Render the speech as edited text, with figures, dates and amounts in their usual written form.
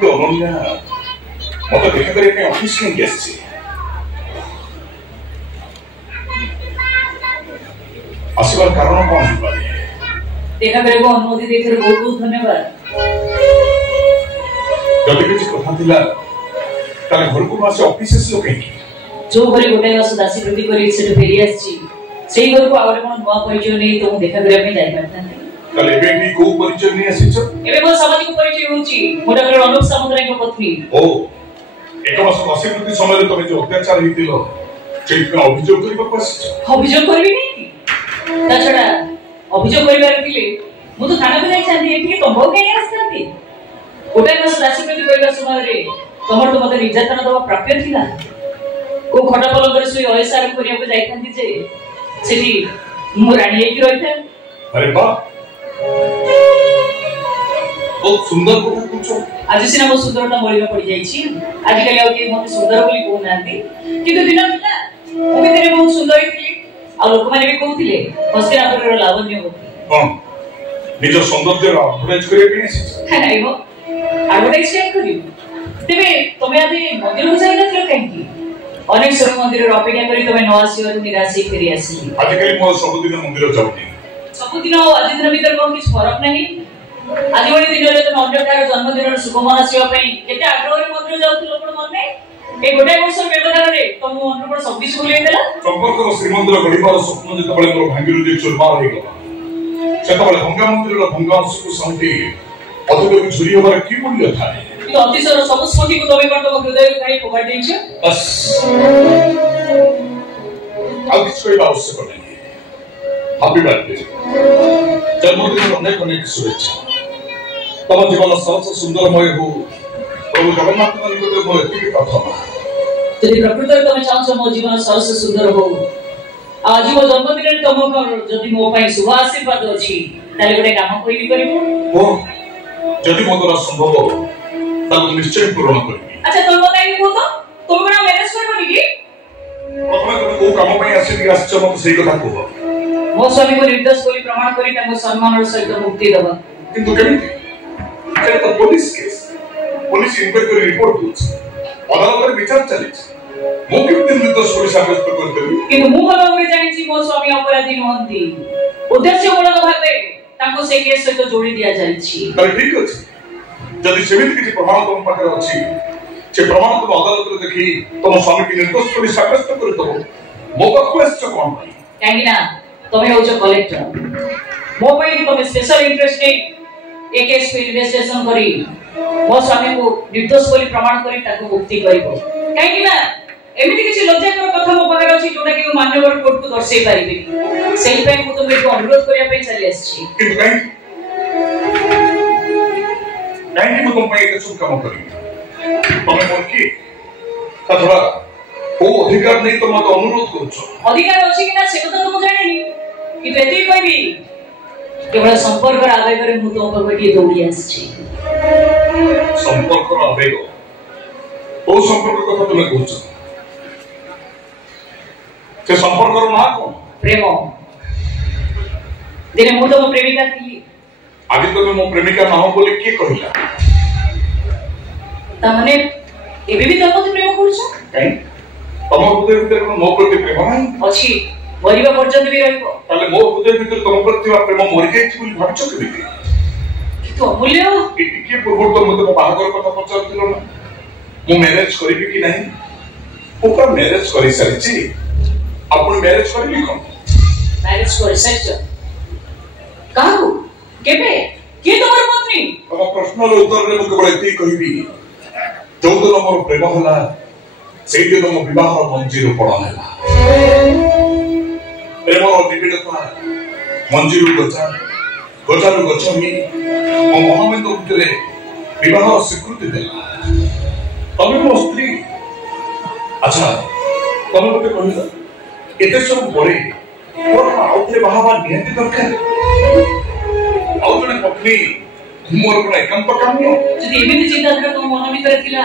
कि अनन्या मत देखा करने ऑफिस कहीं आसी आसबार कारण कौन है देखा करे अनुमति देकर बहुत बहुत धन्यवाद जब किसी कथा थिला ताले घर को मासे ऑफिस से लोग कहीं जो घरे गोटे वर्ष दासी वृत्ति करी से फेरी आसी सेही घर को आउरे कोन नुवा परिचय नै तो देखा करे में जाई परता ताले बेबी को परिचय नै आसीछ एबे मो सामाजिक परिचय होची मोटा कर अनुप समुद्राय को पत्नी ओ एक मास दासी वृत्ति समय रे तमे जो अत्याचार हितिलो सेही अभियोग करिबा पछ अभियोग करबी नै ताछडा अभियोग करिबार थिले मु तो थाना को जाई छांती एठी तंबो के आस्तांती गोटे मास दासी वृत्ति करिबा समय रे तमर तो मते निर्यातना दवा प्राप्य थिला ओ खटा पलंगर सुई ओएसआर करिया को जाई थांती जे सेठी मु रानी एकी रहिथा अरे वाह बहुत सुंदर को पूछो आज सिना मो सुंदरता मळिना पड़ी जाई छी आज काली आ के मते सुंदर बोली को नांती किंतु दिन थिला मु भितरे बहुत सुंदर थी आ लोक माने भी कहउतिले हस्तिनापुर लावण्य होती कोन निज सौंदर्य एडवर्टाइज करे भी नहीं है हो एडवर्टाइज करी तेबे तमे आदि मंदिर को जाई नथिलो काहे अनेक सब मंदिर अपेक्षा करी तमे न आसीवर निराश फेरी आसी आज काली मो सबदिन मंदिर जाउनी सबदिन आज दिन भीतर कोन किछ फरक नहीं आज बड़ी दिन रे तमे अन्यकार जन्मदिन शुभ मनासिवा पई केते आग्रह रे मंदिर जाउथिलो कोन मन नै ए गोटे वर्ष व्यवधान रे तम मन पर सब किछ भूलै देला संपर्क श्रीमंदिर गढिबार स्वप्न जते बळे मोर भांगिरु जे चुरमार हे गला सेते बळे भंगा मंदिर रो भंगांश को संति अतके भी झुरी होबार की मूल्य थाए तो अतिशय सब स्मृति को तमे कोन हृदय काई फोगाड देछ बस अब किछ कोई आवश्यक नहीं हैप्पी बर्थडे जन्मदिन अनेक अनेक शुभेच्छा तम जीवन सहज सुंदरमय हो प्रभु जगन्नाथ निकटे मो एतिकी प्रार्थना यदि प्रकृति तमे चाहछो मो जीवन सहज सुंदर हो आज मो जन्मदिन तम जदि मो पई शुभ आशीर्वाद अछि ताले गोटे काम कोइ करिवो ओ जदि मो द्वारा संभव हो ताको निश्चय पूर्ण करबी अच्छा तुम बताई हो तो तुम कोना मैनेज करबो कि प्रथमे तुम को काम पई आसी आछो मो सही कथा कहबो मो स्वामी को निर्देश कोली प्रमाण करी ताको सम्मान और सहित मुक्ति दबा किंतु केमिति ए तो police case police inquiry report दोछ अदालत रे विचार चलिछ मो केमिति निर्दोष कोली साब्यस्त करबी किंतु मु भलो करे जानि छी मो स्वामी अपराधी नहंती उद्देश्य मूलक भाबे ताको से केस सहित जोड़ी दिया जाय छी तर ठीक अछि जदि सेमिति किछि प्रमाण तुम पाखरे अछि से प्रमाण तुम अदालत रे देखि तुम स्वामी की निर्दोष कोली साब्यस्त करि दबो मो पाखु एस कोन काहे ना तमे हो जो कलेक्टर मो पई तमे स्पेशल इंटरेस्ट नै एक केस पे इन्वेस्टिगेशन करी मो स्वामी को निर्दोष बोली प्रमाण करी ताको मुक्ति करिवो काहे ना एमिति किछि लज्जाकर कथा मो पाखरे अछि जोटा कि मान्यवर कोर्ट को दर्शाई पारिबे सेहि पे मु तुमके अनुरोध करिया पे चली आछि किंतु काहे मु तुम पे किछु काम करी तमे मोर की तथवा ओ अधिकार नै तो मत अनुरोध करछो अधिकार अछि कि ना से तो मु जानिनी कि बेटी कहबी केवल संपर्क आवेग रे मु तो पगटी दौड़ी आछि संपर्क आवेग ओ संपर्क कथा तुमे कहछो से संपर्क रो ना कोन प्रेम दिने मु तो प्रेमिका थी आदि तो मो प्रेमिका ना हो बोले के कहिला तमने एबे भी तमते प्रेम करछो काई तम हृदय भीतर मो प्रति प्रेम नाही अछि मरिबा पर्यंत भी रहइबो ताले मो हृदय भीतर तम प्रति प्रेम मरि जायछि बोली भाबछो केबे तो अमूल्य के पूर्व तो मते बाहागर कथा पचारथिलो ना मु मैरिज करिबि कि नाही ओकर मैरिज करि सारिछि अपन मैरिज करिबि कोन मैरिज करि सारिछ काहू केबे के तोर पत्नी तम प्रश्न रो उत्तर रे मु केवल एति कहिबि जोदन मोर प्रेम होला सेहि दिन मो विवाह मंजीर पड़न होला प्रेम और निबिड़ता मंजीर गचा गचारु गछमी मो मन में तो उतरे विवाह स्वीकृति देला तमे मो स्त्री अच्छा तमे मते कहिला एते सब परे मोर आउथे बाहावा नियंत्रित दरकार आउ जने पत्नी मोर कोन एकांत काम्य जदि एमिति चिंता कर तो मन भीतर थिला